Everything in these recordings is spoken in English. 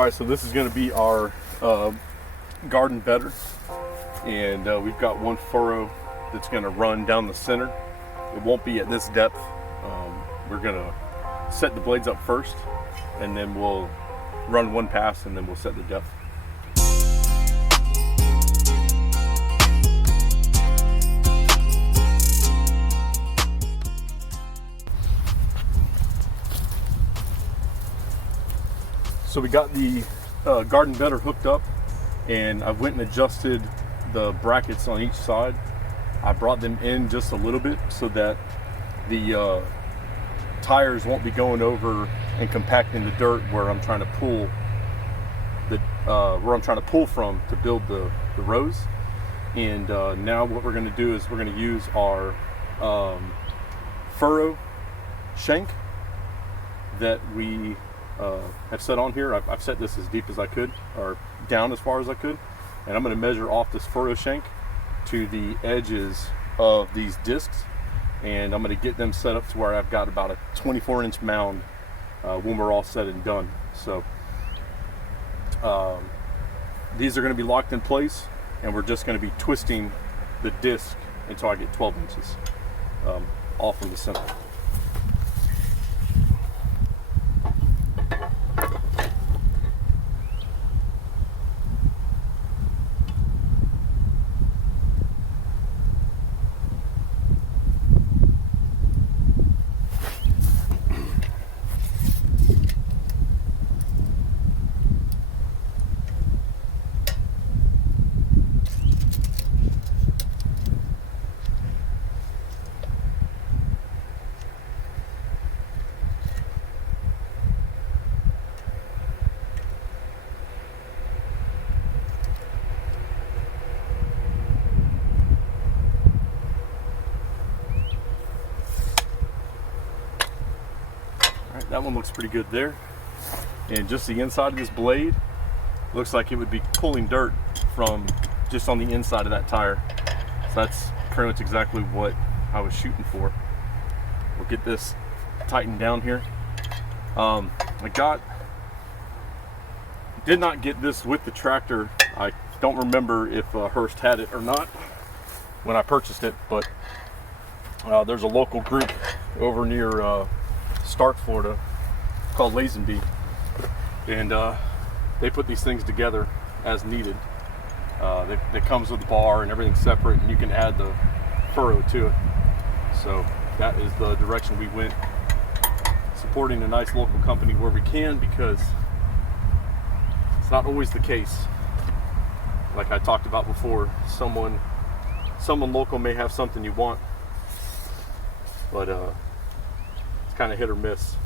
Alright, so this is going to be our garden bedder, and we've got one furrow that's going to run down the center. It won't be at this depth. We're going to set the blades up first, and then we'll run one pass, and then we'll set the depth. So we got the garden bedder hooked up, and I went and adjusted the brackets on each side. I brought them in just a little bit so that the tires won't be going over and compacting the dirt where I'm trying to pull from to build the rows. And now what we're going to do is we're going to use our furrow shank that we have set on here. I've set this as deep as I could, or down as far as I could, and I'm going to measure off this furrow shank to the edges of these discs, and I'm going to get them set up to where I've got about a 24-inch mound when we're all said and done. So these are going to be locked in place, and we're just going to be twisting the disc until I get 12 inches off from the center. That one looks pretty good there. And just the inside of this blade looks like it would be pulling dirt from just on the inside of that tire. So that's pretty much exactly what I was shooting for. We'll get this tightened down here. Did not get this with the tractor. I don't remember if Hurst had it or not when I purchased it, but there's a local group over near Stark, Florida, called Lazenby, and they put these things together as needed. It comes with a bar and everything separate, and you can add the furrow to it. So that is the direction we went, supporting a nice local company where we can, because it's not always the case. Like I talked about before, someone local may have something you want, but it's kind of hit or miss.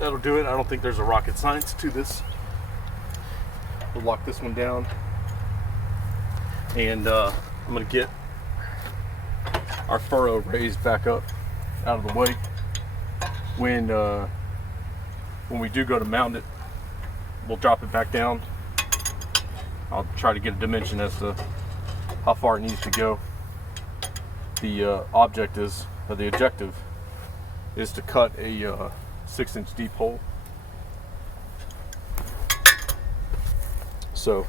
That'll do it. I don't think there's a rocket science to this. We'll lock this one down, and I'm going to get our furrow raised back up out of the way. When we do go to mount it, we'll drop it back down. I'll try to get a dimension as to how far it needs to go. the object is, or the objective is to cut a 6-inch deep hole. So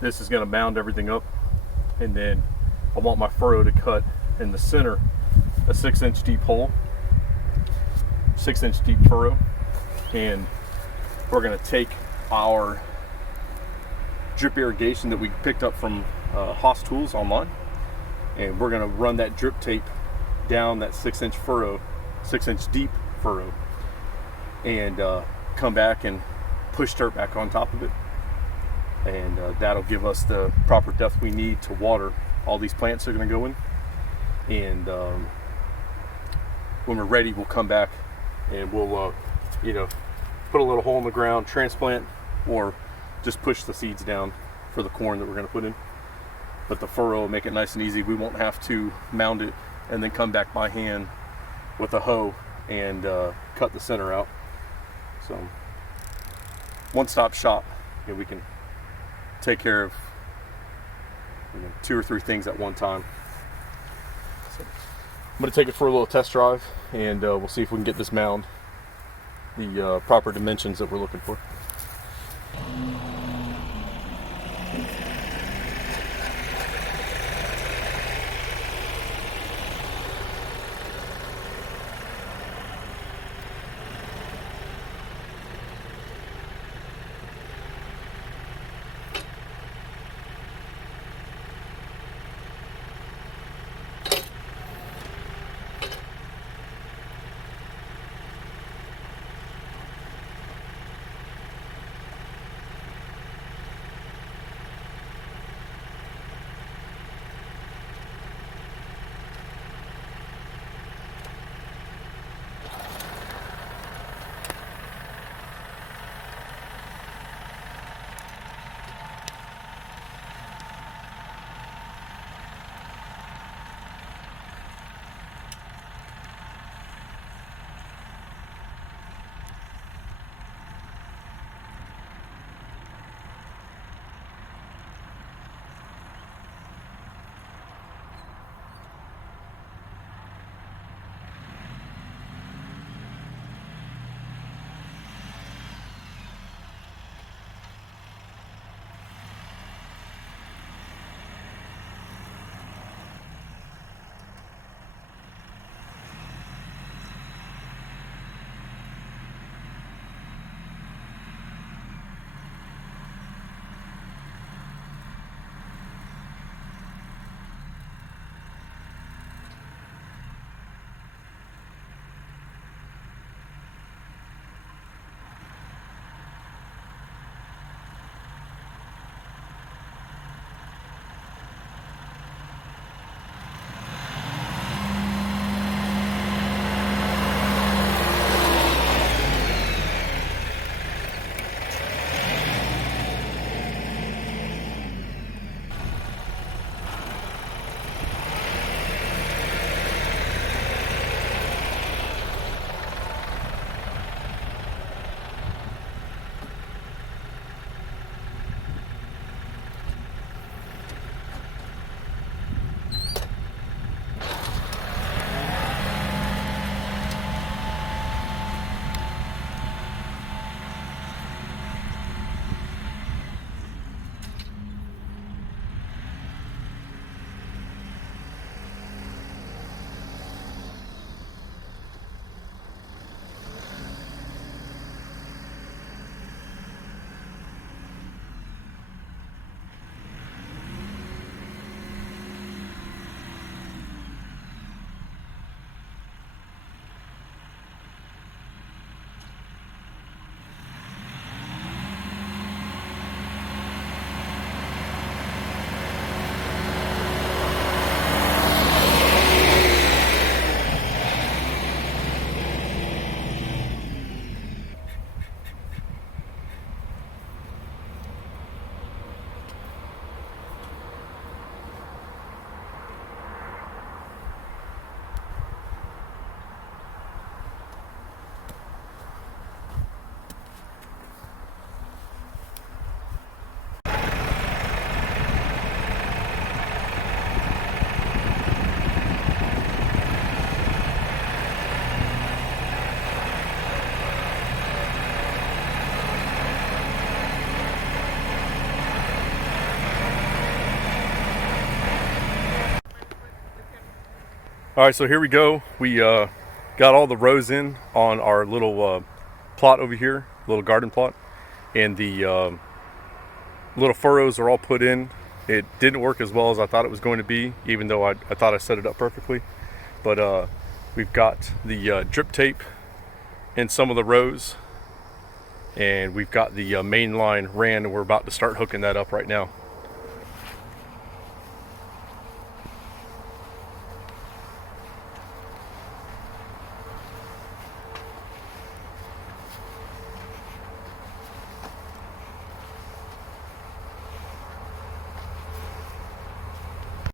this is going to mound everything up, and then I want my furrow to cut in the center a 6-inch deep hole, 6-inch deep furrow, and we're going to take our drip irrigation that we picked up from Haas Tools online, and we're going to run that drip tape down that 6-inch furrow, 6-inch deep furrow, and come back and push dirt back on top of it, and that'll give us the proper depth we need to water all these plants that are going to go in. And when we're ready, we'll come back and we'll either put a little hole in the ground, transplant, or just push the seeds down for the corn that we're going to put in. But the furrow will make it nice and easy. We won't have to mound it and then come back by hand with a hoe and cut the center out. So one-stop shop. We can take care of 2 or 3 things at one time. So I'm going to take it for a little test drive, and we'll see if we can get this mound the proper dimensions that we're looking for. All right, so here we go. We got all the rows in on our little plot over here, little garden plot, and the little furrows are all put in. It didn't work as well as I thought it was going to be, even though I thought I set it up perfectly. But we've got the drip tape in some of the rows, and we've got the main line ran, and we're about to start hooking that up right now.